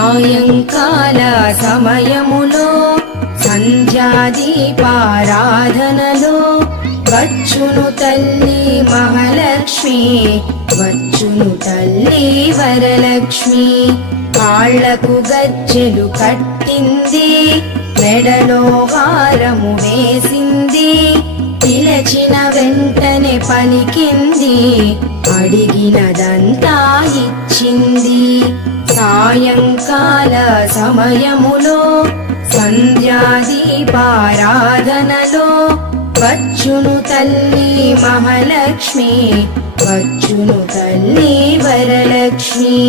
సాయంకాల సమయములో సంధ్యాదీపారాధనలో వచ్చును తల్లి మహాలక్ష్మి, వచ్చును తల్లి వరలక్ష్మి. కాళ్లకు గజ్జెలు కట్టింది, మెడలో హారము వేసింది, పిలచిన వెంటనే పలికింది, అడిగినదంతా ఇచ్చింది. సాయంకాల సమయములో సంధ్యాదీపారాధనలో వచ్చును తల్లి మహాలక్ష్మి, వచ్చును తల్లి వరలక్ష్మి.